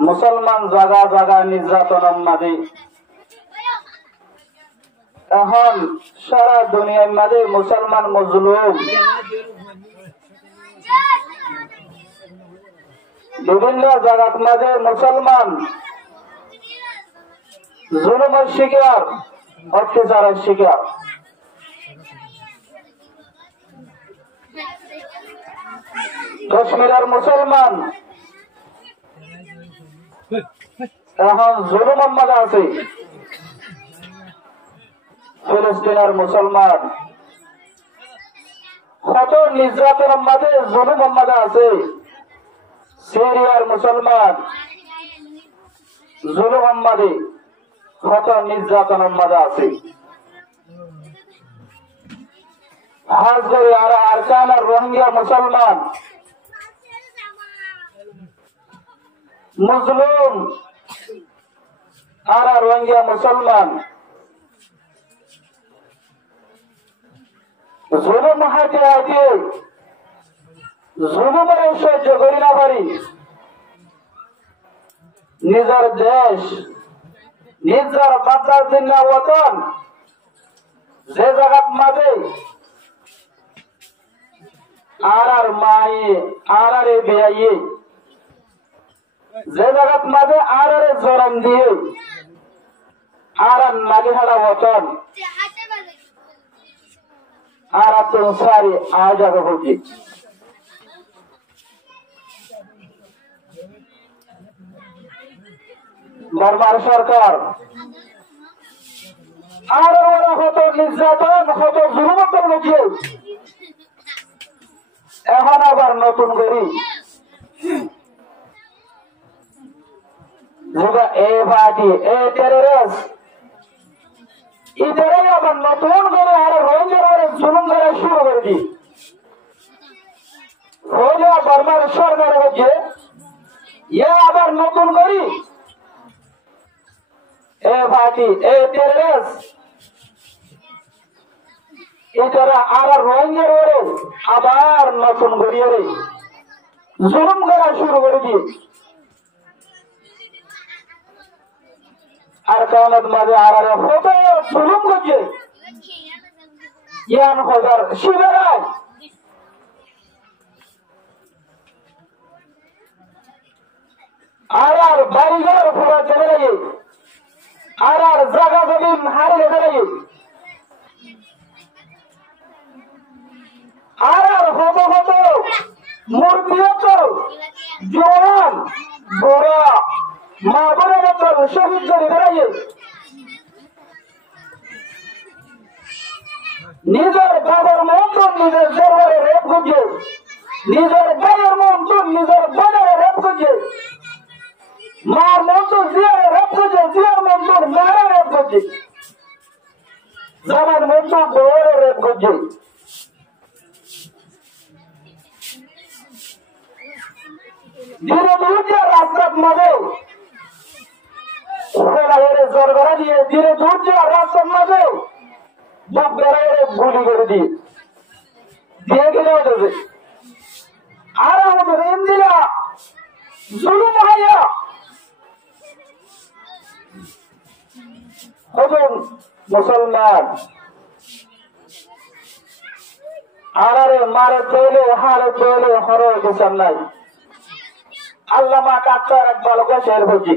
মুসলমান জায়গা জায়গা নির্যাতনের মাঝে এখন সারা দুনিয়ার মাঝে মুসলমান মজলুম বিভিন্ন জায়গার মাঝে মুসলমান জুলুমের শিকার অত্যাচারের শিকার কাশ্মীরের মুসলমান এখন জুলুমের মাঝে আছে ফিলিস্তিনের মুসলমান কত নির্যাতনের মাঝে জুলুমের মাঝে আছে সিরিয়ার মুসলমান জুলুমের মাঝে কত নির্যাতনের মাঝে আছে হাজগরি আর আরকানের রোহিঙ্গা মুসলমান মুসলিম আর রোহিঙ্গা মুসলমান জুলুম হাতে হাতে জুলুমের সহ্য করি না পারি নিজের দেশ নিজের বাচ্চার জন্য ওতন যে জায়গার মাঝে আর মায়ে আর বিয়াইয়ে যে জায়গার মাঝে আর জরম দিয়ে আর নাগি হারা ওতন আর তুম সারি আজ আগে বলছি বর্মার সরকার আর ওরা কত নির্যাতন কত জুলুম করছে এখন আবার নতুন করি এ পার্টি এ টেররিস্ট ইধারে আবার নতুন করে আর রোহিঙ্গার জুলুম করা শুরু করে দি বর্মার সরকার হচ্ছে ইয়ে আবার নতুন করি এ পার্টি এ টেররিস্ট এটারা আর রোহিঙ্গার আবার নতুন করিয়ে জুলুম করা শুরু করে দিয়ে আর কারণের মাঝে আর কত জুলুম করছে ইয়ান হাজার শিবেরায় আর বাড়িঘর পুরো চলে লাগে আর জায়গা জমিন হারিয়ে ফেলে আর কত কত মূর্তিয়ত জওয়ান বুড়া মা বোনের শহীদ করে বেড়াইয়ে নিজের বাবার মন্ত্র নিজের দরবারে রেপ করছে নিজের ভাইয়ের মন্ত্র নিজের বোনের রেপ করছে মার মন্ত্র জিয়ারে রেপ করছে জিয়ার মন্ত্র মারে রেপ করছে জামার মন্ত্র বউরে রেপ করছে ধীরে ধীরে রাস্তার মাঝে জ্বর করা দিয়ে ধীরে ধীরে রাস্তার মাঝে বুক বেড়াইয়ে গুলি করে দিয়ে দিয়ে গেলে ওঠেছে আর আমাদের ইন্দিরা জুলুম হাইয়া হবেন মুসলমান আর মারে চলে হারে চলে হর বিচার নাই আল্লামা কাক্তার একবার শের হচ্ছি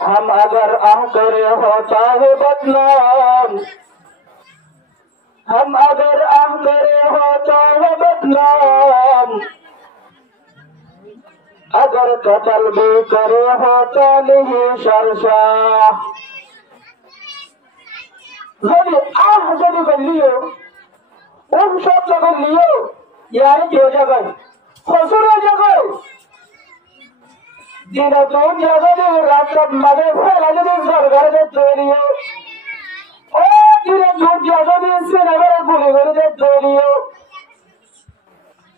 हम अगर आह करे हो चाहे बदनाम हम अगर आह करे हो चाहे बदनाम अगर कतल भी करे हो चाहे शर्शाह যদি আহ যদি বললিও উন সব যখন লিও ইয়ারি কে জায়গায় খসুরের জায়গায় দিনে দুন যদি রাস্তার মাঝে ফেলা যদি সরকারের তৈরিও ও দিনে দুন যদি সিনেমারে গুলি করে তৈরিও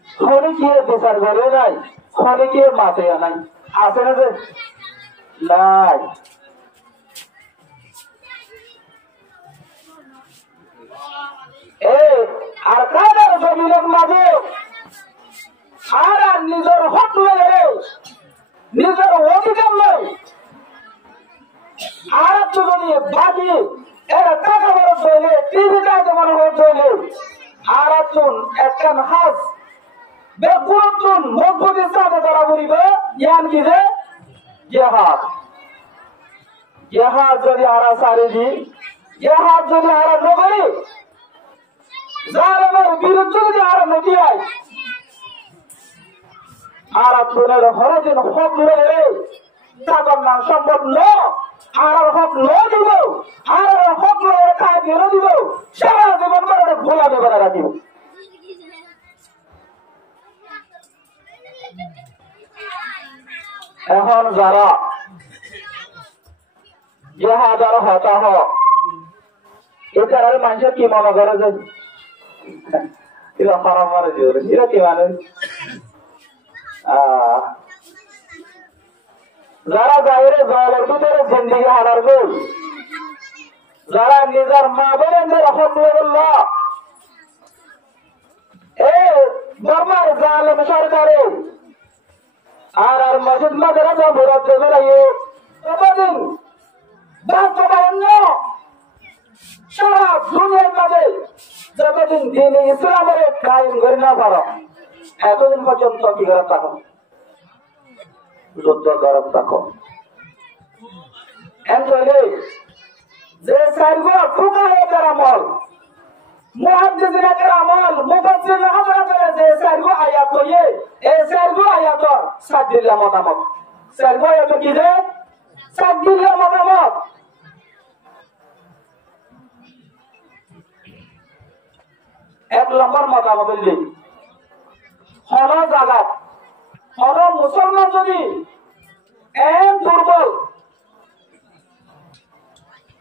খনি কি বিচার করে নাই খনি কি মাঠে নাই আছে না যে নাই আর কাদের জমিনের মাঝে আর নিজের হক বেগুরতুন মজবুতি সাথে তারা বলিবে ইয়ান কি যে জিহাদ জিহাদ যদি আরা সারি দি জিহাদ যদি আরা নগরী জালেমের বিরুদ্ধে যদি আরা নদী হয় আর আপনার হরদিন হক লয়ে তাদের নাম সম্ভব ন আর হক ল দিব আর হক লয়ে খাই দিয়ে দিব সারা জীবন করে ভোলা দেবে রাখিব এখন যারা জিহাদার হতাহ এটার মানুষের কি মনে করে যে এরা খারাপ মারে জীবনে এরা কি মানে যারা বাইরে জলের ভিতরে জিন্দিগি হারার গোল যারা নিজের মা বোনের হক বলল বর্মার জালেম সরকারে আর মসজিদ মাদ্রাসা ভোরাত বেড়াইয়ে ততদিন বাস্তবায়ন সারা দুনিয়ার মাঝে যতদিন দিন ইসলামের কায়েম করে না পারো এতদিন পর্যন্ত কি করে থাকো যুদ্ধ গরম থাকো যে সাইগো ফুকাহের আমল মুহাদ্দিসিনের আমল মুফাসসিরিন হযরতের যে সাইগো আয়াত হইয়ে এই সাইগো আয়াত সাদিল্লা মতামত সাইগো আয়াত কি যে সাদিল্লা মতামত এক নম্বর মতামত হইলে হল জাগাত হল মুসলমান যদি এম দুর্বল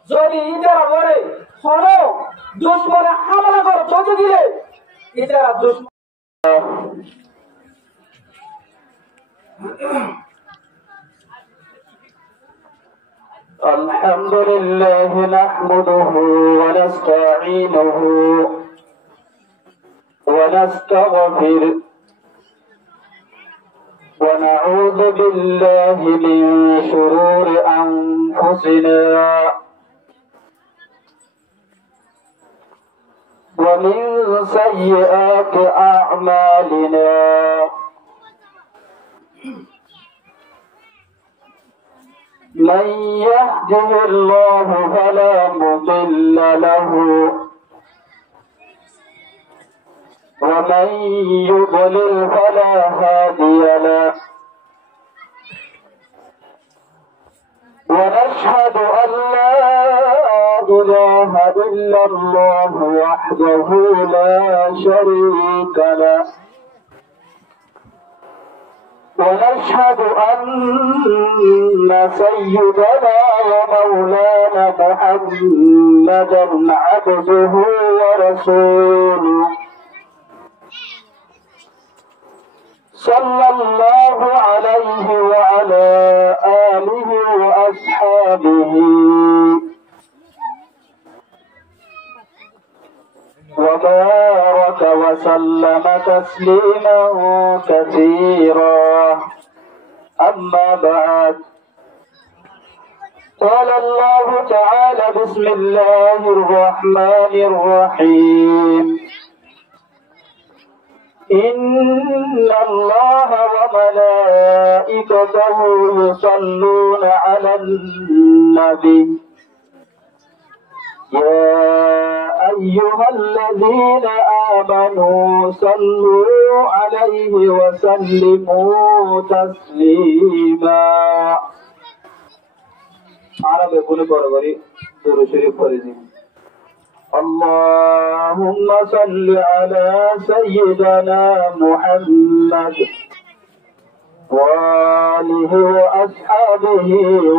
যদি ইটার ঘরে হল দুশ্মনে হামলা করে চলতে দিলে ইটারা দুশ্মন الحمد لله نحمده ونستعينه ونستغفره ونعوذ بالله من شرور أنفسنا ومن سيئات أعمالنا من يهده الله فلا مضل له ومن يضلل فلا هادي له ونشهد أن لا إله إلا الله وحده لا شريك له ونشهد أن سيدنا ومولانا محمدا عبده ورسوله صلى الله عليه وعلى آله وأصحابه وبارك وسلم تسليما كثيرا أما بعد قال الله تعالى بسم الله الرحمن الرحيم إن الله وملائكته يصلون على النبي يا أيها الذين آمنوا صلوا عليه وسلموا تسليما عربي كل بربري درود شريف فريزي اللهم صل على سيدنا محمد وآله وأصحابه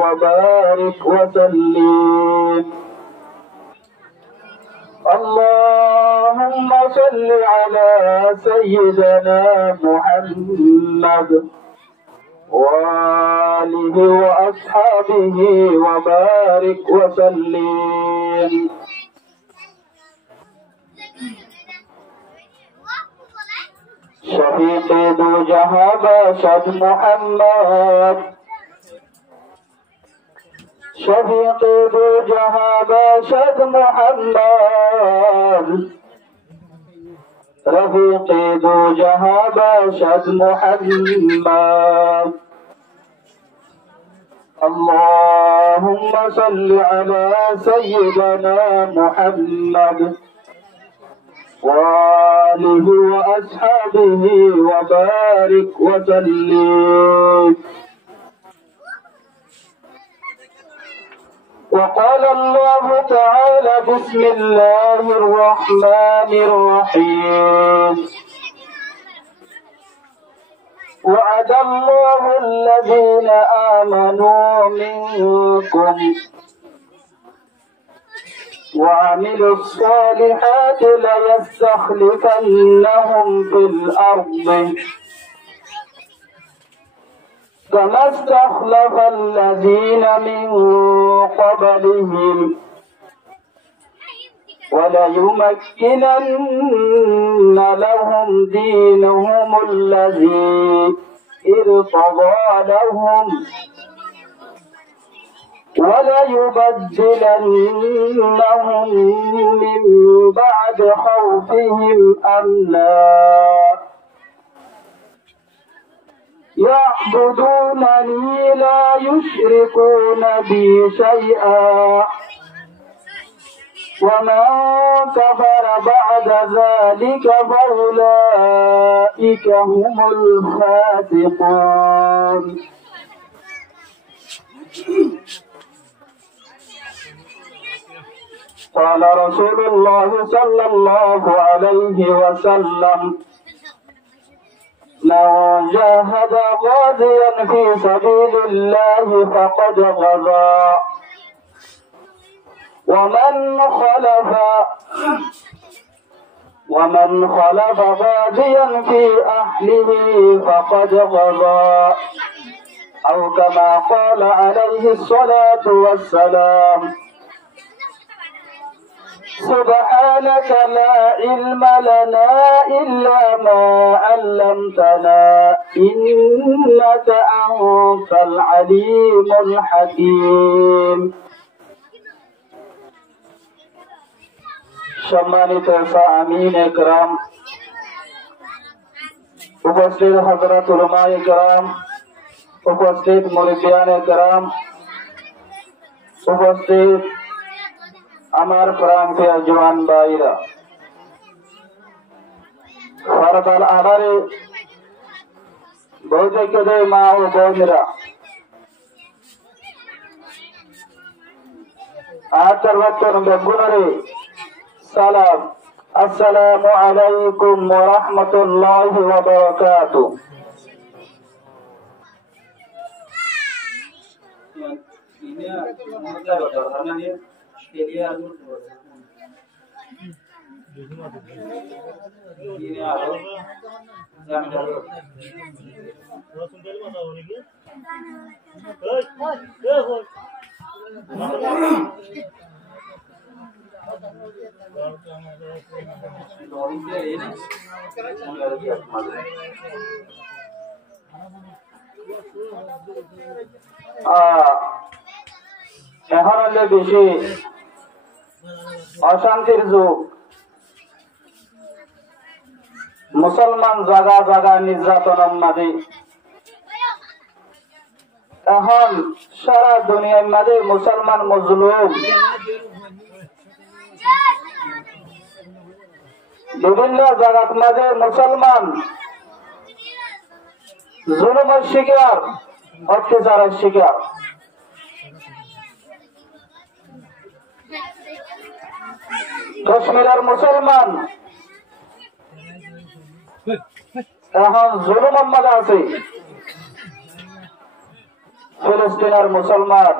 وبارك وسلم اللهم صل على سيدنا محمد وآله وأصحابه وبارك وسلم شفيق دو جهاں باشد محمد شفيق دو جهاں باشد محمد رفيقي ذو جهاباشة محمد اللهم صل على سيدنا محمد وآله وأصحابه وبارك وسلم. وقال الله تعالى بسم الله الرحمن الرحيم وعد الله الذين آمنوا منكم وعملوا الصالحات ليستخلفنهم في الأرض كما استخلف الذين من قبلهم وليمكنن لهم دينهم الذي ارتضى لهم وليبدلنهم من بعد خوفهم أمنا يعبدونني لا يشركون بي شيئا ومن كفر بعد ذلك فأولئك هم الفاسقون. قال رسول الله صلى الله عليه وسلم من جاهد غازيا في سبيل الله فقد غزا ومن خلف غازيا في أهله فقد غزا أو كما قال عليه الصلاة والسلام. سبحانك لا علم لنا إلا ما علمتنا إنك أنت العليم الحكيم. সম্মানিত সামিন একরাম, উপস্থিত হযরত উলামা একরাম, উপস্থিত মুরিদিয়ান একরাম, উপস্থিত আমার প্রাণপ্রিয় জওয়ান ভাইরা, ফারদাল আধারে বৈঠকে মা ও বোনেরা, আতরবতন বেগুনারে সালাম, আসসালামু আলাইকুম ওয়া রাহমাতুল্লাহি ওয়া বারাকাতুহু। এখন হলে বেশি অশান্তির যুগ। মুসলমান জাগা জাগা নির্যাতনের মাঝে, এখন সারা দুনিয়ার মাঝে মুসলমান মজলুম। বিভিন্ন জায়গার মাঝে মুসলমান জুলুমের শিকার, অত্যাচারের শিকার। কাশ্মীরের মুসলমান এখন জুলুমের মাঝে আছে, ফিলিস্তিনের মুসলমান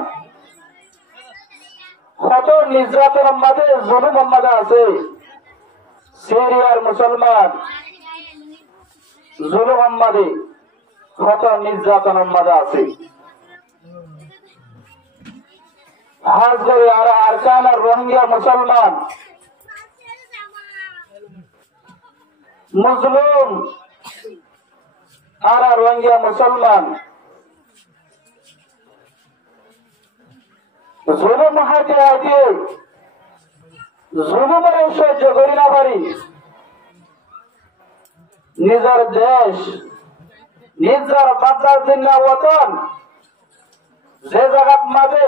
কত নির্যাতনের মাঝে জুলুমের মাঝে আছে, সিরিয়ার মুসলমান জুলুমের মাঝে কত নির্যাতনের মাঝে আছে। হাজগরি আর আরকানের রোহিঙ্গা মুসলমান মুসলিম আর রোহিঙ্গা মুসলমান জুলুম হাতে হাতে জুলুমের সহ্য করি না পারি, নিজের দেশ নিজের বাচ্চার জন্য ওতন যে জায়গার মাঝে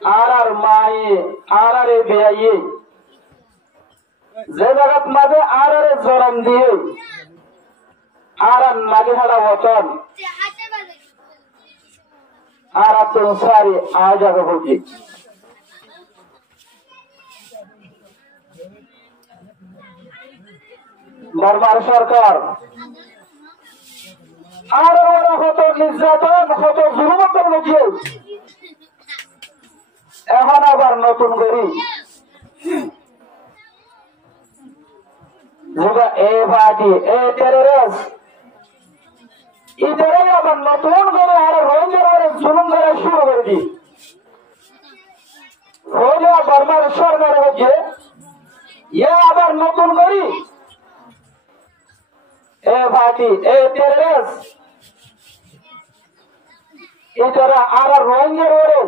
আর মায়ে আর বেয়াইয়ে যে জায়গার মাঝে আর জরান দিয়ে আর নাগে হারা ওতন আর তুম সারি আজ আগে বলছি বারবার সরকার আর ওরা কত নির্যাতন কত জুলুম করবে এখন আবার নতুন করি এ পার্টি এ টেররিস্ট এদেরই আবার নতুন করে আর রোহিঙ্গার জুলুম করা শুরু করে দিই হইলে বারবার সরকারের হচ্ছে এ আবার নতুন করি এ পার্টি এ টেররিস্ট এটারা আর রোহিঙ্গার ওরে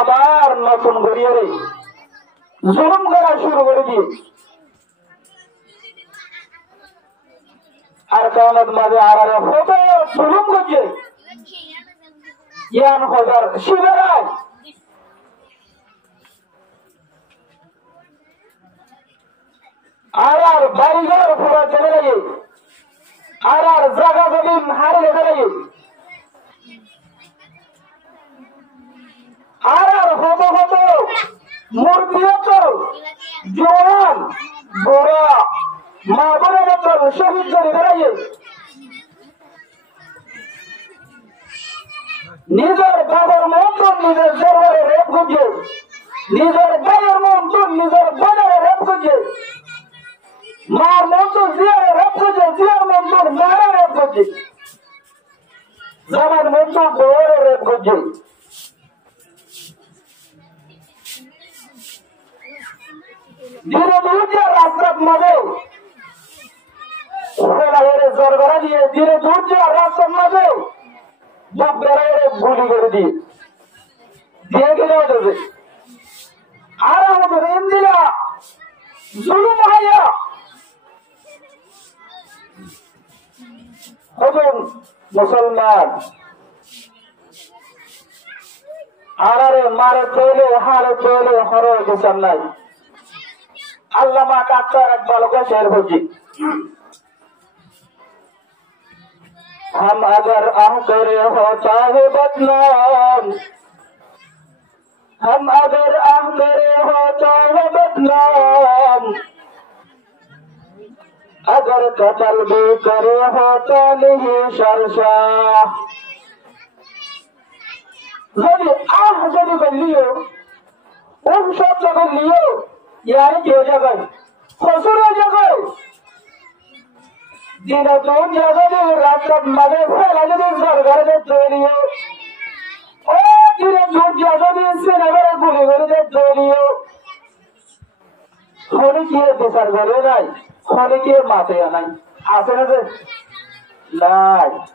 আবার নতুন করিয়ে রে জুলুম করা শুরু করে দিয়ে আর কারণের মাঝে আর কত জুলুম করছে ইয়ান হাজার শিবেরায় আর বাড়িঘর পুরো চলে লাগে আর জায়গা জমিন হারিয়ে ফেলে আর হত হত মূর্তিয়ত জওয়ান বুড়া মা বোনের শহীদ করে বেড়াইয়ে নিজের বাবার মন্ত্র নিজের দরবারে রেপ করছে নিজের ভাইয়ের মন্ত্র নিজের বোনের রেপ করছে মার মন্ত্র জিয়ারে রেপ করছে জিয়ার মন্ত্র মারে রেপ করছে জামার মন্ত্র বউরে রেপ করছে ধীরে ধীরে রাস্তার মাঝে জোর করা দিয়ে ধীরে ধীরে রাস্তার মাঝে বুক বেড়াইয়ে গুলি করে দিয়ে দিয়ে গেলে দেবে আর আমাদের ইন্দিরা জুলুম হাইয়া হবেন মুসলমান আর মারে চলে হারে চলে হরে গোসান নাই আল্লামা কাক্তার একবার শের বুঝি हम अगर आह करे हो चाहे बदनाम हम अगर आह करे हो चाहे बदनाम अगर कतल भी करे हो चाहे शरशाह যদি আহ যদি বললিও উম শব্দ বললিও यानी क्यों जगह खसुर जगह दिन तुम जगह रास्ता मदे फैला जब सरकार ने चोरियो ओ दिन तुम जगह से नगर गुली गुली ने चोरियो होने की बेसर करे नहीं होने की माते नहीं आते ना से नहीं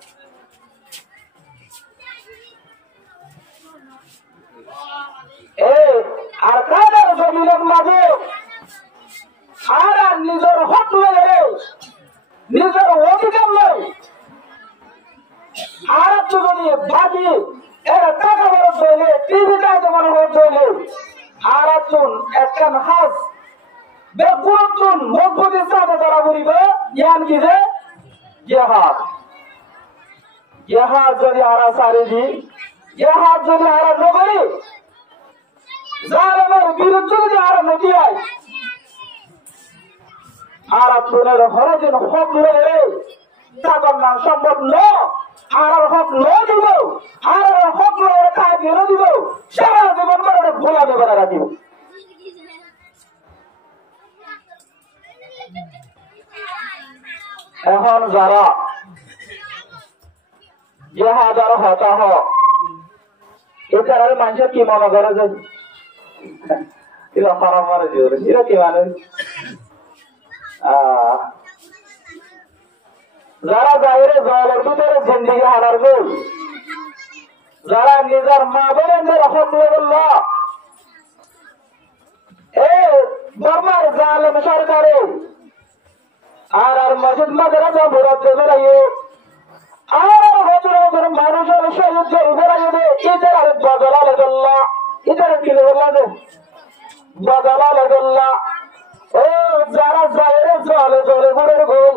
আরকাদার জমিনের মাঝে আর নিজের হক লয়ে নিজের অধিকার লয় আর যদি বাজি এর টাকা বড় চলে টিভিটা তোমার হয়ে চলে আর একজন একখান হাস বেগুন মজবুতির সাথে তারা বলিবে ইয়ান কি যে জেহাদ জেহাদ যদি আরা সারি দি জেহাদ যদি আরা নগরী জালেমের বিরুদ্ধে যদি আর নদী হয় আর আপনার ঘরে যেন হক লয়ে তাদের নাম সম্ভব ন আর হক লয়ে দিব আর হক লয়ে খায় দিয়ে দিব সারা জীবন মানে ভোলা দেবে না দিব এখন যারা জেহাদার হতাহ এছাড়া মানুষের কি মনে করে যে এরা খারাপ মানে জীবনে এরা কি মানুষ যারা বাইরে জলের ভিতরে জিন্দিগি হারার গো যারা নিজের মা বোনের হক বলল এই বর্মার জালেম সরকারে আর মসজিদ মাদ্রাসা ঘুরাতে বেড়াইয়ে আর হজর মানুষের শহীদ বেড়াইয়ে দে ইদের আর বদলা লাগল্লা ইদের কি বললা দে বদলা লাগল্লা ও যারা যায় জলে জলে ঘুরে গোল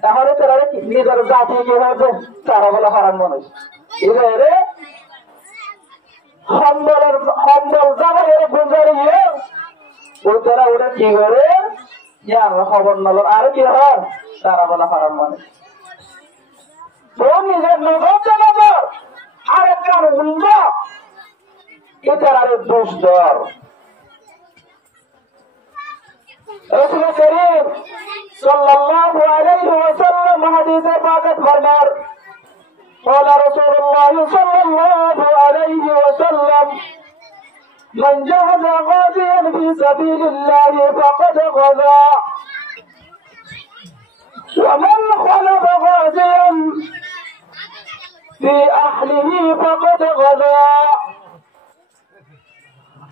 তাহলে তারা নিজের জাতি কি হয়েছে তারা বলে হারাম মানুষ এবারে সম্বল যাবে গুজারিয়ে ওই তারা ওটা কি করে খবর নল আর কি হয় তারা বলে হারাম মানুষ তো নিজের নজর জানাবার আর একটা উন্দ এটার আরে দোষ দর رسول كريم صلى الله عليه وسلم حديث باقت فرمار قال رسول الله صلى الله عليه وسلم من جهز غازيا في سبيل الله فقد غزا ومن خلف غازيا في أهله فقد غزا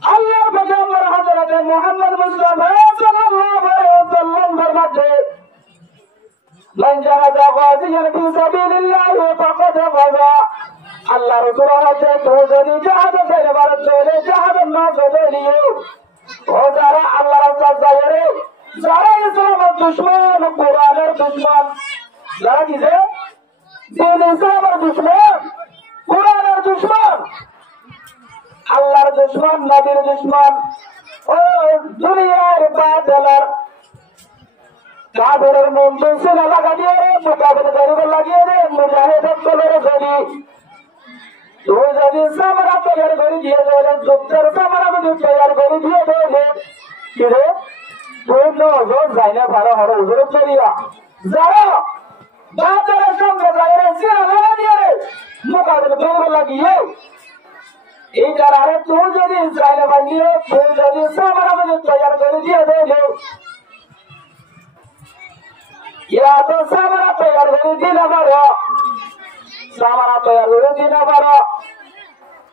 আল্লাহ পয়গম্বর হযরত মুহাম্মদ মুস্তাফা সাল্লাল্লাহু আলাইহি ওয়াসাল্লাম ফরমাতে মান জাহাদা গাজিয়ান ফি সাবিলিল্লাহি ফাকাদ গাজা আল্লাহ রাসূল হযরত তো যদি জাহাদ করে ভারত চলে জাহাদ না করে নিও ও যারা আল্লাহ রাসূল যায়রে যারা ইসলামের দুশমন কোরআনের দুশমন যারা কি যে দিন ইসলামের দুশমন কোরআনের দুশমন আল্লাহর দুশমন নবীর দুশমন ও দুনিয়ার বাদলার কাফেরের মন দুসিনা লাগা দিয়ে মোকাবিলা করিবে লাগিয়ে দে মুজাহিদের দলের গলি তুই যদি সামরা তৈরি করে দিয়ে দেবে যুদ্ধের সামরা যদি তৈরি করে দিয়ে দেবে কি রে তুই নজর যাই না ভালো হর উজরে চলিয়া যারা বাদলার সঙ্গে যাই রে সিনা লাগা দিয়ে মোকাবিলা করিবে লাগিয়ে এই যারা তুই যদি ইসরায়েল বানিয়ে তুই যদি সামরা যদি তৈরি করে দিয়ে দেবে ইয়া তো সামরা তৈরি করে দিলে পারো সামরা তৈরি করে দিলে পারো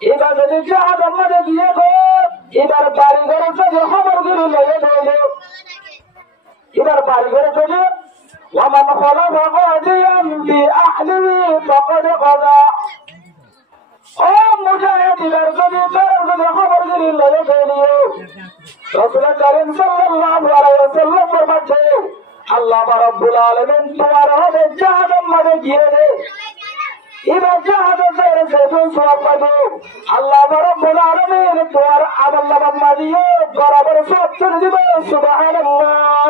এবার যদি জাহাজ মধ্যে দিয়ে গো এবার বাড়ি ঘরে যদি খবর গুলো লয়ে দেবে এবার বাড়ি ঘরে যদি ومن خلف غازيا في أهله فقد غزا ও মুজাহিদের যদি তার যদি খবর গিরি লয়ে ফেলিও রাসূল করিম সাল্লাল্লাহু আলাইহি ওয়াসাল্লাম ফরমাতে আল্লাহ রাব্বুল আলামিন তোমার হবে জাহান্নাম মধ্যে গিয়ে দে এবার জাহান্নামের যেহেতু সওয়াব পাবে আল্লাহ রাব্বুল আলামিন তোমার আমল নামা দিয়ে বরাবর সওয়াব করে দিবে সুবহানাল্লাহ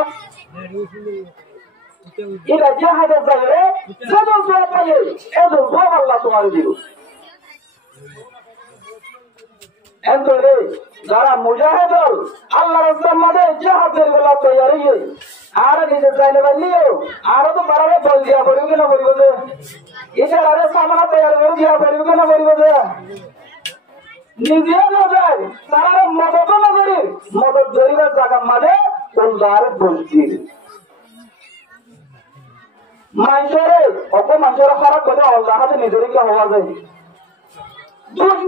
এবার জাহান্নামের যেহেতু সওয়াব পাবে এত সওয়াব আল্লাহ তোমার দিবে এন্তরে যারা মুজাহিদ আল্লাহ রাস্তার মধ্যে জিহাদের বেলা তৈরি আর নিজে চাইলে বললিও আরো তো বাড়াবে বল দিয়া পড়িব কিনা পড়িব যে এটা আরে সামনা তৈরি করে দিয়া পড়িব কিনা পড়িব যে নিজে না যায় তারা মদত না করি মদত ধরিবার জায়গা মাঝে উল্লার বলছি মানুষের অত মানুষের খারাপ কথা আল্লাহ হাতে নিজের কি হওয়া যায়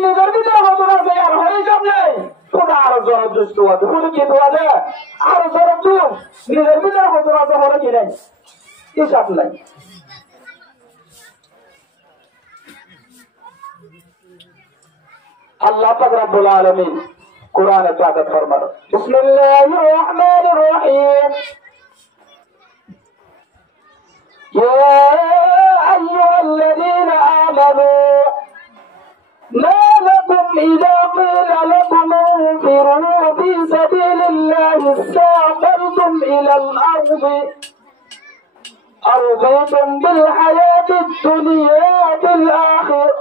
নিজের ভিতরে হতো না আর হয়ে সব নেই কোন আরো জ্বর দুষ্ট আছে কোন কি দোয়া দেয় আরো জ্বর তু নিজের ভিতরে হতো না হলে কি নাই হিসাব নাই আল্লাহ পাক রব্বুল আলামিন কোরআনে পাকে ফরমান বিসমিল্লাহির রহমানির রহিম ইয়া আইয়ুহাল্লাযীনা আমানু ما لكم إذا قيل لكم انفروا في سبيل الله استعقلتم إلى الأرض أرضيتم بالحياة الدنيا بالآخرة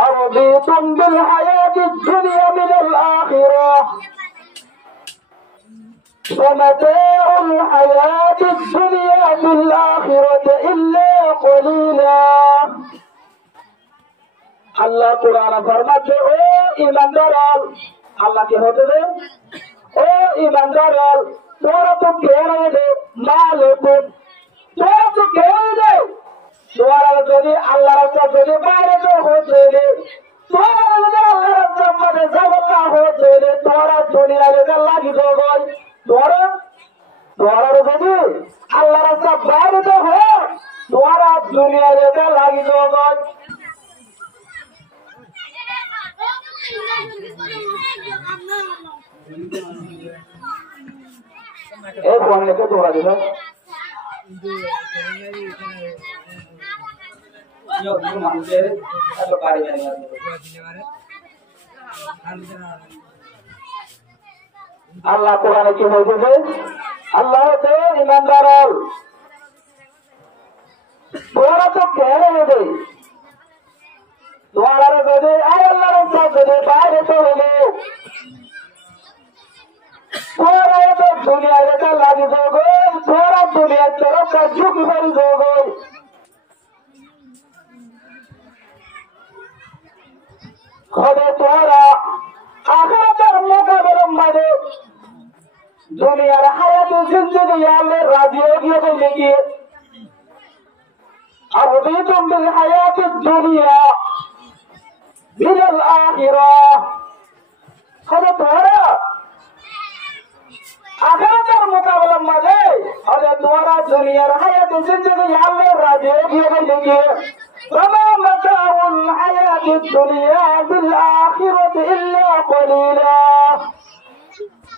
أرضيتم بالحياة الدنيا من الآخرة ومتاع الحياة الدنيا في الآخرة إلا قليلا আল্লাহ কোরআন ফরমাচ্ছে ও ঈমানদার আল্লাহ কি হতে দে ও ঈমানদার তোরা তো কেন দে মালিক তোরা তো কেন দে তোরা যদি আল্লাহর রাস্তা যদি বাইরে তো হতে দে তোরা যদি আল্লাহর রাস্তা মধ্যে যাব না হতে দে তোরা দুনিয়াতে লাগি যাবে তোরা যদি আল্লাহর রাস্তা বাইরে দুনিয়ার এটা লাগিত নয় এই ফোনটাকে তোমরা দিল মানুষের এত পারি আল্লাহ কোরআনে কি বলতেছে আল্লাহ ইমানদার তোরা তো কেড়ে নেবে তোমার যদি আল্লাহর যদি বাইরে চলে তোরা তো দুনিয়ার এটা লাগি যোগ তোরা দুনিয়ার তরফ ঝুঁকি পারি যোগ হবে তোরা আখিরাতের মোকাবেলার মাঝে দুনিয়ার হায়াতে জিন্দেগি আল্লাহর রাজি হয়ে গিয়ে বলে গিয়ে আর রদিতুম বিল হায়াতিদ দুনিয়া বিল আখিরাহ হবে তোরা আখিরাতের মোকাবেলার মাঝে হবে তোরা দুনিয়ার হায়াতে জিন্দেগি আল্লাহর রাজি হয়ে গিয়ে বলে গিয়ে وما متاع الحياة الدنيا بالآخرة إلا قليلا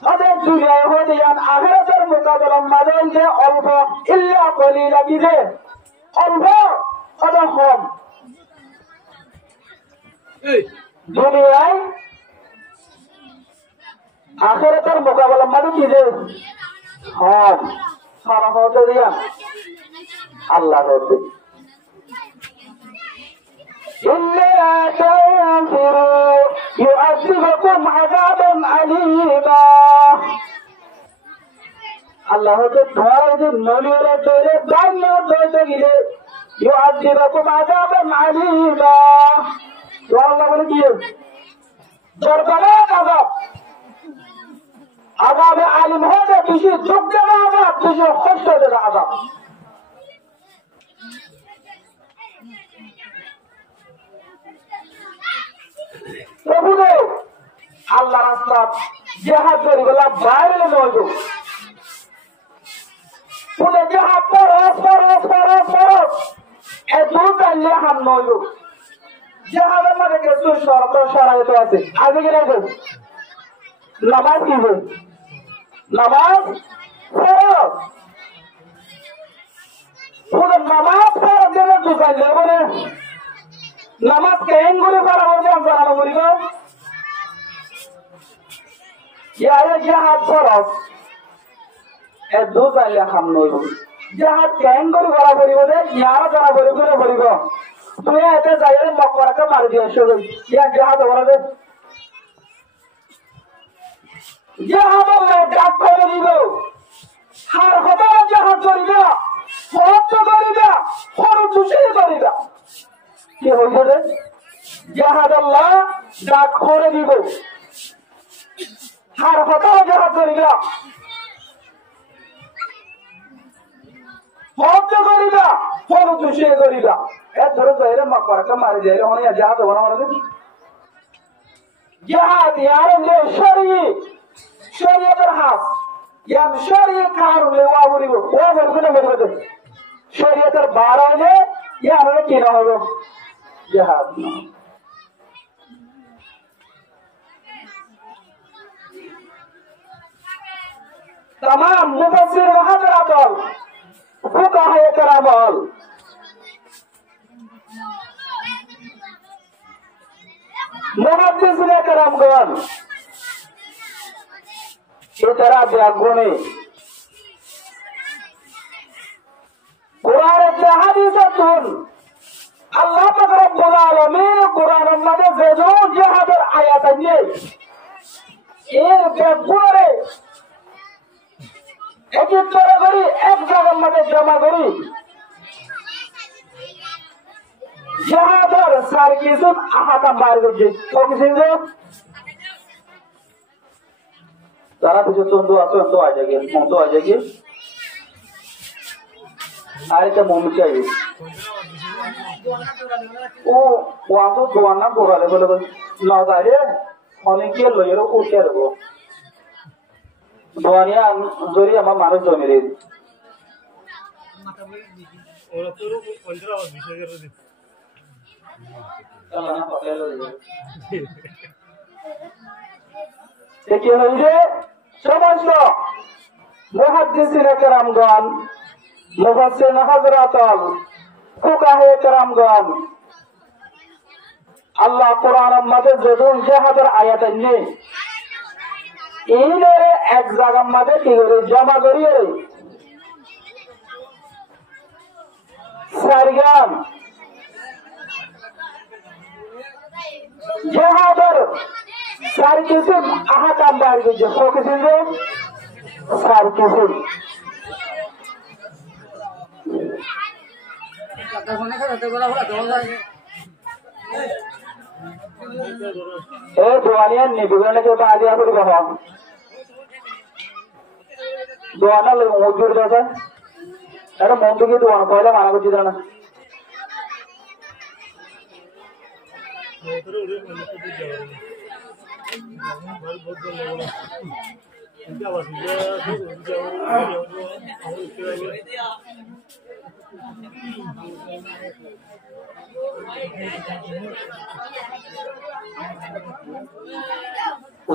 هذا الدنيا هذه آخرة المقابلة مدين ده ألفا إلا قليلا كده ألفا هذا هم دنيا آخرة المقابلة مدين كده هم سارا هذا ديا الله ربي إلا تنفروا يعذبكم عذابا أليما الله تعالى نولي تيرے دانو دے گلے يعذبكم عذابا أليما تو اللہ بولے کہ دربار عذاب عالم ہو دے کسی دکھ دے عذاب کسی خوش دے عذاب প্রভুদে আল্লাহ রাস্তা জিহাদ করি বলা বাইরে নয় পুনে জিহাদ পরস এ দুটাইলে হাম নয় জিহাদের মধ্যে কিছু শর্ত শরায়ত আছে আগে কি রাখো নামাজ কি নামাজ ফরজ পুনে নামাজ ফরজ দেবে দুটাইলে বলে নামাজ কেন করে করা হবে জানানো বলিব ইয়ারে জিহাদ ফরজ এ দুটাইলে হাম নয় জিহাদ কেন করে করা বলিব দে ইয়ারা জানা বলিব তুই এতে যাইরে মক্কাকে মারি দিয়ে শুরু ইয়া জিহাদ করা দে জিহাদ ডাক করে দিব হার হবে জিহাদ করিবা ফরজ করিবা ফরজ খুশি করিবা কি হইছে রে জিহাদ আল্লাহ ডাক করে দিব হার হবে জিহাদ করিবা ফরজ করিবা ফরজ খুশি করিবা এ ধরে যাইরে মক্কাকে মারি যাইরে হনে জিহাদ বানানো দে জিহাদ ইয়ারে শরীয়তের হাস ইয়াম শরীয়ত কারণে ওয়াবরিব ওয়াবরিব শরীয়তের বাড়াইলে ইয়ারে কি না হলো জিহাদ तमाम मुफस्सिर हजरात फुकाहा किराम मुहद्दिसिन किरामगण এছাড়া ব্যাগুনে কোরআনের যে হাদিসুন আল্লাহ পাক রব্বুল আলামিন কোরআনের মধ্যে যে জিহাদের আয়াত আছে এর ব্যাগুনে একত্র করি এক জায়গার মধ্যে জমা করি জিহাদের সার কিছু আহাতাম বাইরে করছে তো কিছু सारा कुछ तो आ जाएगी आए तो मोम चाहिए ओ वहां तो दुआना बोला ले बोले ना जाए होने के लोयरो को क्या रहो दुआनिया जोरी हमारा मारो जो मेरे কি হয়েছে সমস্ত মুহাদ্দিসিনে কেরামগণ মুফাসসিরিন হযরতল ফুকাহে কেরামগণ আল্লাহ কোরআনের মধ্যে যখন জিহাদের আয়াত নিয়ে এইনের এক জায়গার মধ্যে কি করে জমা করিয়ে সারগাম জিহাদের সার কিছু আহকাম বাইর করছে ফোকাস যে সার কিছু এ দোয়ানিয়ান নিবিগণে কে বাদিয়া করি বাবা দোয়ানা লই মজুর দাদা এটা মন থেকে দোয়ানা পয়লা মানা করছি না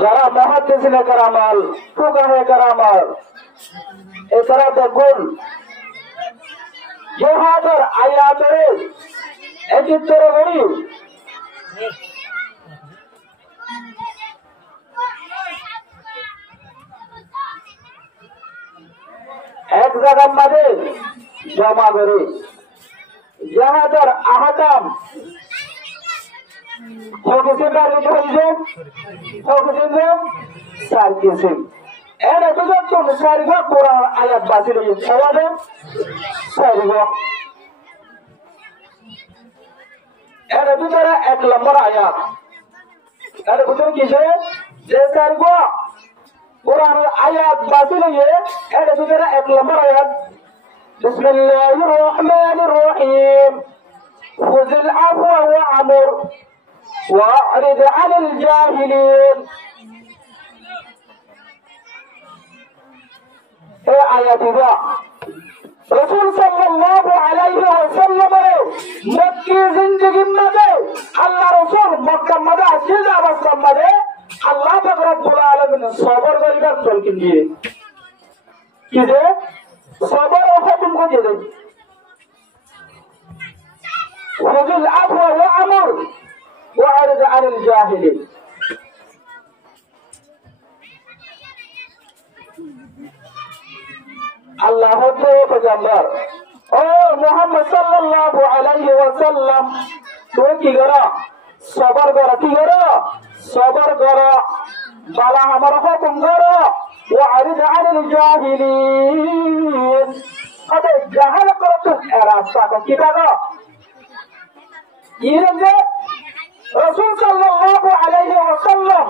যারা মুহাদ্দিসিনে কেরামাল ফুকাহে কেরামাল এছাড়া দেখুন জিহাদের আয়াতের একিত্তর করি এক জায়গার মাঝে জমা করে জিহাদের আহকাম ফোকাসের টার্গেট হয়েছে ফোকাসের সার কিসিম এর বুঝতো সারিগা কোরআন আয়াত বাসি রয়েছে সবাদে সারিগা এর ভিতরে 1 নম্বর আয়াত এর ভিতরে কি যে সারিগা কোরআন আয়াত বাসি রয়েছে এর ভিতরে 1 নম্বর আয়াত বিসমিল্লাহির রহমানির রহিম খুযিল আফওয়া ওয়া আমর وأعرض عن الجاهلين এই আয়াতটা রাসূল সাল্লাল্লাহু আলাইহি ওয়াসাল্লাম মক্কি জিন্দেগির মধ্যে আল্লাহ রাসূল মক্কা মধ্যে আসিল অবস্থার মধ্যে আল্লাহ পাক রব্বুল আলামিন সবর করিবার তলকিন দিয়ে কি যে সবর হুকুম করে দেন খুযিল আফওয়া ওয়া আমর وأعرض عن الجاهلين আল্লাহ পয়গম্বর ও মুহাম্মদ সাল্লাল্লাহু আলাইহি ওয়াসাল্লাম তুমি কি করো সবর করো কি করো সবর করো বালা আমার হুকুম করো وأعرض عن الجاهلين আরে জাহাল করো তো রাস্তা কি করো ইরে রাসূল সাল্লাল্লাহু আলাইহি ওয়াসাল্লাম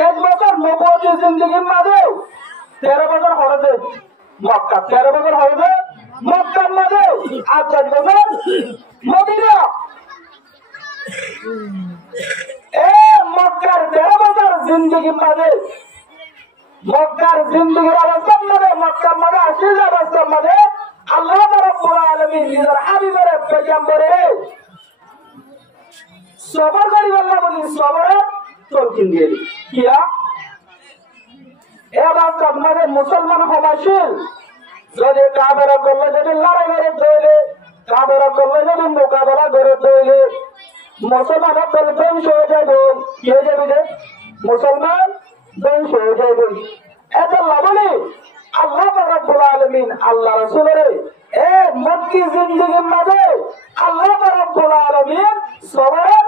1 বছর নবুয়ত জিন্দেগির মধ্যে 13 বছর হয়েছে মক্কা 13 বছর হয়েছে মক্কার মধ্যে আর 4 বছর মদিনা মক্কার 13 বছর জিন্দেগির মধ্যে মক্কার জিন্দেগির অবস্থার মধ্যে মক্কার মধ্যে আসিল অবস্থার মধ্যে আল্লাহ রাব্বুল আলামিন নিজের হাবিবের পয়গম্বরে সবর করি আল্লাহ বলি সবরে তলকিন দিয়ে কিয়া এবার আমাদের মুসলমান হবাশীল যদি কাবেরা করলে যদি লড়াই করে তৈলে কাবেরা করলে যদি মোকাবেলা করে তৈলে মুসলমান দল ধ্বংস হয়ে যাবে কি হয়ে যাবে যে মুসলমান ধ্বংস হয়ে যাবে এত লাভলি আল্লাহ রাব্বুল আলামিন আল্লাহ রাসূলের মক্কি জিন্দেগির মধ্যে আল্লাহ রাব্বুল আলামিন সবরের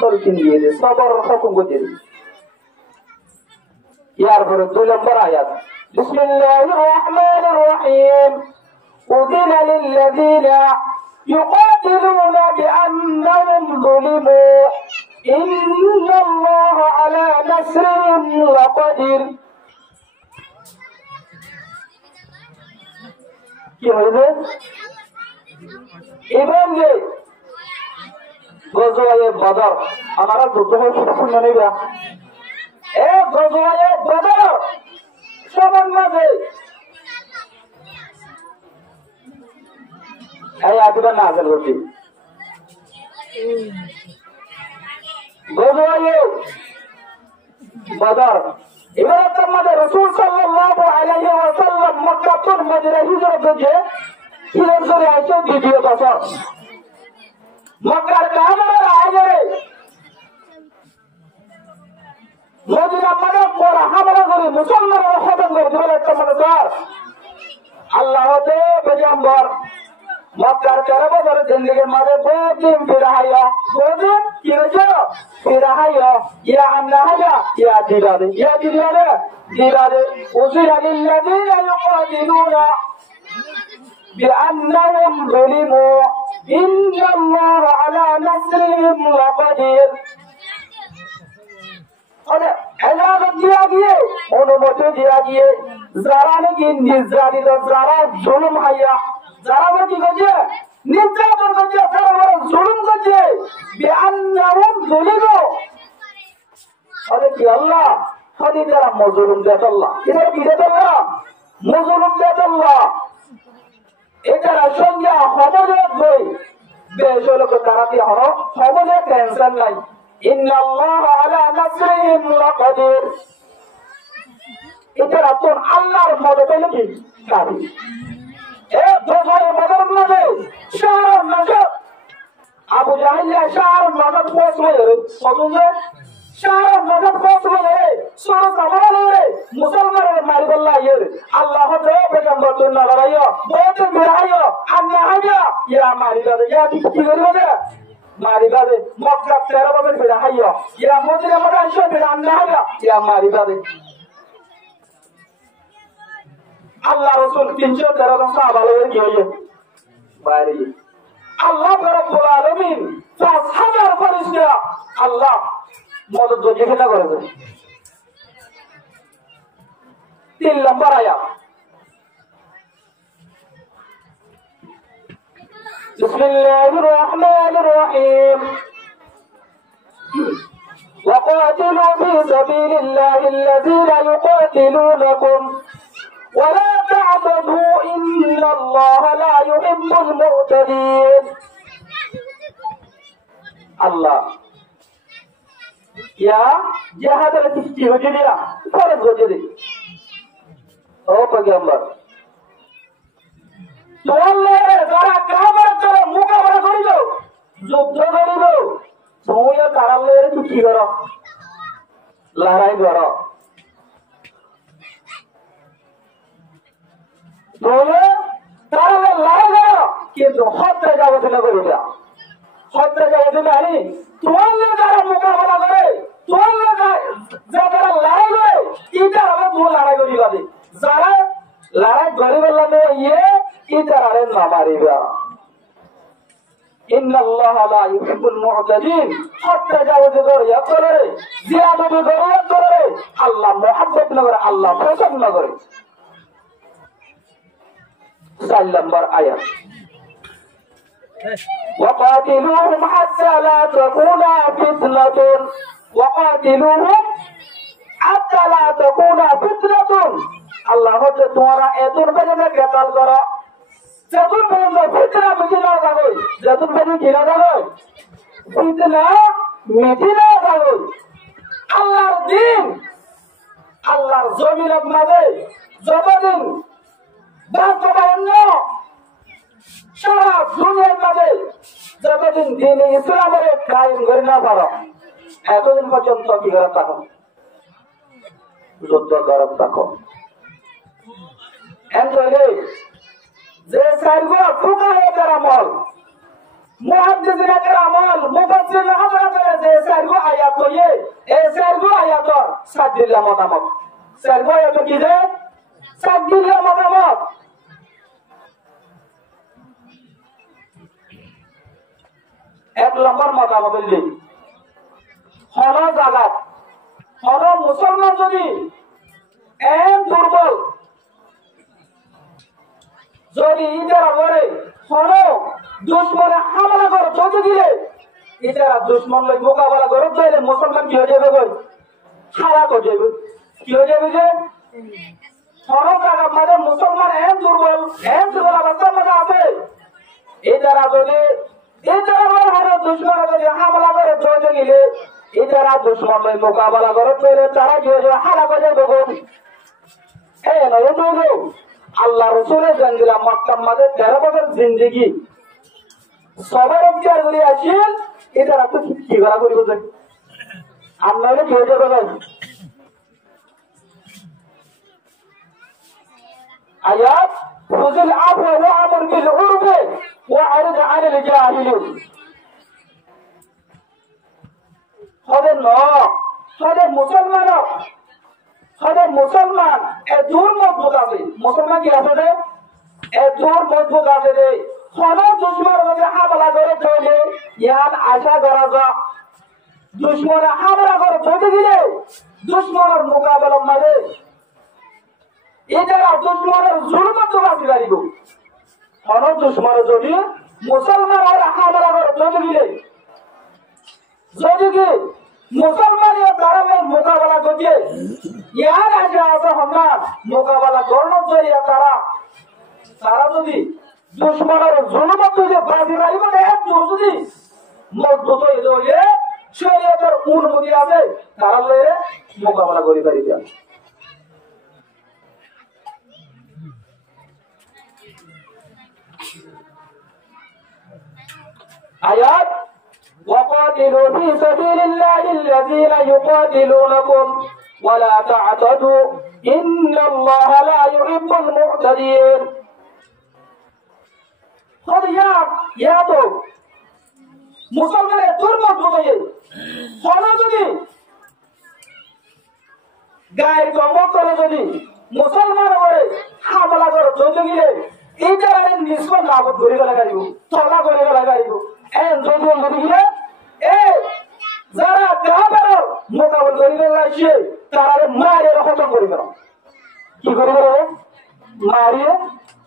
তলকিন দিয়ে দে সবর হুকুম করে দে ইয়ার পরে 2 নম্বর আয়াত বিসমিল্লাহির রহমানির রহিম উযিনা লিল্লাযিনা ইউকাতিলুনা বিআন্নাহুম যুলিমু ইন্নাল্লাহা আলা নাসরিহিম লাকাদির কি হইবে ইবন যে গজওয়ে বদর আমরা যুদ্ধ হয়েছে শুনে নিবা গজওয়ে বদর সবার মাঝে এই আকিবা নাযিল করছি গজওয়ে বদর এবারের মধ্যে রাসূল সাল্লাল্লাহু আলাইহি ওয়াসাল্লাম মক্কা থেকে মদিনা হিজরত করে আসে দ্বিতীয় বছর মক্কার কাফেররা আইরে মদিনা মানে বড় হামলা করে মুসলমানরা খতম করে দিল একটা মানে দর আল্লাহ হতে পয়গম্বর মক্কার 13 বছরের জিন্দেগির মাঝে বহুদিন ফিরাইয়া বহুদিন কি হয়েছে ফিরাইয়া ইয়া আন্নাহায়া ইয়া দিরাদে উসিরা লিল্লাযীনা ইউকাতিলুনা বিআন্নাহুম যুলিমু ইন্নাল্লাহা আলা নাসরিহিম লাকাদির অনুমতি দিয়া গিয়ে যারা নাকি নির্যাতিত যারা জুলুম হাইয়া যারা কি করছে নির্যাতন করছে যারা জুলুম করছে কি আল্লাহ হদি তারা মজলুম দেতাল্লাহ এটা কি দেতাল্লাহ মজলুম দেতাল্লাহ এটারা সঙ্গে হবজত বই বেশ হলো তারা কি হলো হবজে টেনশন নাই ইন্নাল্লাহা আলা নাসরিহিম লাকাদির এটারা তো আল্লাহর মদতে নাকি কারি আবু জাহেল শাহর নগদ পৌঁছবে শাহর নগদ পৌঁছবে মুসলমানের মারিবল্লা ইয়ের আল্লাহ পেগম্বর তুই না লড়াইও বহুত বিরাইও আন্না হাইয়া ইয়া মারিবা ইয়া কি করিব না মারিবা দে মক্কা 13 বছর বিরাইও ইয়া মদিনা মধ্যে আসো বিরা আন্না হাইয়া ইয়া মারিবা দে আল্লাহ রাসূল 313 জন সাহাবা লয়ে কি হইছে বাইরে আল্লাহ রাব্বুল আলামিন 5000 ফেরেশতা আল্লাহ মদদ দিয়ে না করেছে 3 নম্বর আয়াত বিসমিল্লাহির রহমানির রহিম وقاتلوا في سبيل الله الذين يقاتلونكم ولا تعتدوا إن الله لا يحب المعتدين الله يا جهاد الكشتي وجديا فرض وجدي او پیغمبر তোয়াল্লে যারা কাবার করে মোকাবেলা করিল যুদ্ধ করিল তুমি তারালে কি করো লড়াই করো বলে তারালে লড়াই করো কিন্তু হত্যা যাবতীয় করিলা হত্যা যাবতীয় আনি তোয়াল্লে যারা মোকাবেলা করে তোয়াল্লে যারা লড়াই করে ইটার হবে তুমি লড়াই করিবা দে যারা লড়াই করিবার লাগে ইয়ে ইটার আরে না মারিবা ইন্নাল্লাহা লা ইউহিব্বুল মু'তাদিন হত্যা যাবতীয় ইয়া করে জিয়াদতি করে আল্লাহ মুহাব্বত না করে আল্লাহ পছন্দ না করে 4 নম্বর আয়াত وقاتلوهم حتى لا تكون فتنة وقاتلوهم حتى لا تكون فتنة আল্লাহ হচ্ছে তোমরা এতন পর্যন্ত কেতাল করো যতন পর্যন্ত ফিতনা মিটি না যাবে যতন পর্যন্ত কি না যাবে ফিতনা মিটি না যাবে আল্লাহর দিন আল্লাহর জমিনের মাঝে যতদিন বাস্তবায়ন সারা দুনিয়ার মাঝে যতদিন দিন ইসলামের কায়েম করে না পারো এতদিন পর্যন্ত কি করে থাকো যুদ্ধ করে থাকো যে সাইগো ফুকাহের আমল মুহাদ্দিসিনের আমল মুফাসসিরিন হযরতের যে সাইগো আয়াত হইয়ে এই সাইগো আয়াতর সাদিল্লা মতামত সাইগো আয়াত কি যে সাদিল্লা মতামত এক নম্বর মতামত হইলে হল জাগাত হল মুসলমান যদি এম দুর্বল যদি ইটারা করে হল দুশ্মনে হামলা করে চলতে দিলে ইটারা দুশ্মন লই মোকাবেলা করে তাহলে মুসলমান কি হয়ে যাবে কই খারাপ হয়ে যাবে কি হয়ে যাবে যে হল জায়গা মানে মুসলমান এম দুর্বল অবস্থার মধ্যে আছে যদি ইতারা দুশ্মন যদি হামলা করে চলে গেলে ইতারা দুশ্মন মোকাবেলা করে চলে তারা গিয়ে হারা করে দেবো আল্লাহ রসুলের জানদিলা মক্কার মাঝে 13 বছর জিন্দিগি সবার অভিচার করে আসেন এটারা তো কি করা করিব আমরা কে যাবে আয়াত খুযিল আফওয়া ওয়া আমর বিল উরফি ওয়া আরিদ আনিল জাহিলিন হবে মুসলমান এ দূর মজবুত আছে মুসলমান কি আছে রে এ দূর মজবুত আছে রে কোন দুশমন যদি হামলা করে চলে ইয়ান আশা করা যা দুশমন হামলা করে চলে গেলে দুশমনের মোকাবেলা মাঝে এটারা দুশমনের জুলুমত বাঁচি পারিব কোন দুশমন যদি মুসলমানের হামলা করে চলে গেলে যদি কি মুসলমানের কারণে মোকাবেলা করছে ইয়ার আগে আছে হঠাৎ মোকাবেলা করানোর জন্য তারা যদি দুশ্মনের জুলুমত যদি বাঁচি পারিব এক যদি মজবুত হয়ে যাবে শরীয়তের অনুমতি আছে তারা লয়ে মোকাবেলা করে পারিবে আয়াত وقاتلوا في سبيل الله الذين يقاتلونكم ولا تعتدوا إن الله لا يحب المعتدين يا تو মুসলমানের দুর্মত হয়ে কোন যদি গায়ের কমর করে যদি মুসলমান করে হামলা করে চলে গেলে এই জায়গায় নিষ্পন্ন লাভত করে গেলে গাড়িব তলা করে গেলে গাড়িব যদি যদি গেলে যারা কাফের মোকাবেলা করে গেলে আসে তারা মারিয়ে খতম করে গেল কি করে গেল মারিয়ে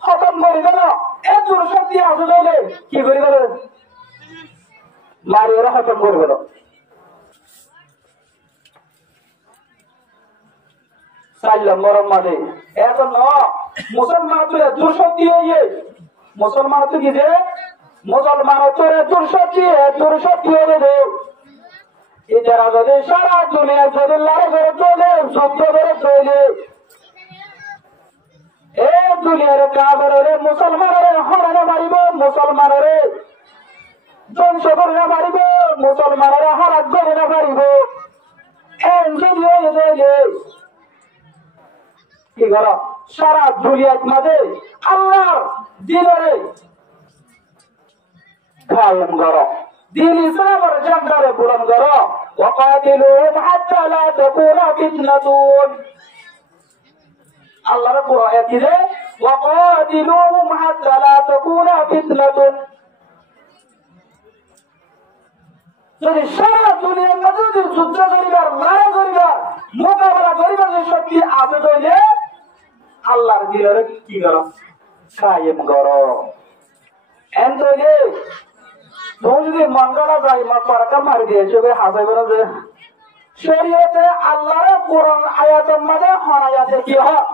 খতম করে গেল এত শক্তি আসে গেলে কি করে গেল মারিয়ে খতম করে গেল সাইলাম গরম মাঝে এখন মুসলমান তো দুর্শক্তি হয়ে মুসলমান তো কি যে মুসলমান তো দুর্শক্তি হয়ে যে এটারা যদি সারা দুনিয়া যদি লড়াই করে চলে যুদ্ধ করে চলে এই দুনিয়ার কাফের মুসলমানের হরানো মারিব মুসলমানের ধ্বংস করে না পারিব মুসলমানের হারাত করে না পারিব যদি হয়ে যায় কি কর সারা দুনিয়ার মাঝে আল্লাহর দিনের কায়েম করো دين إسلام الجنة بلند را وقاتلوهم حتى لا تكون فتنة الله رب العالمين وقاتلوهم حتى لا تكون فتنة যদি সারা দুনিয়ার মধ্যে যদি যুদ্ধ করিবার লড়াই করিবার মোকাবেলা করিবার যে শক্তি আছে তাইলে আল্লাহর দিনের কি করো কায়েম করো এন তাইলে তুমি যদি মন করা যায় পরাকা মারি দিয়েছে হাসাইবে না যে শরীয়তে আল্লাহর কোরআন আয়াতের মধ্যে হন আয়াতে কি হয়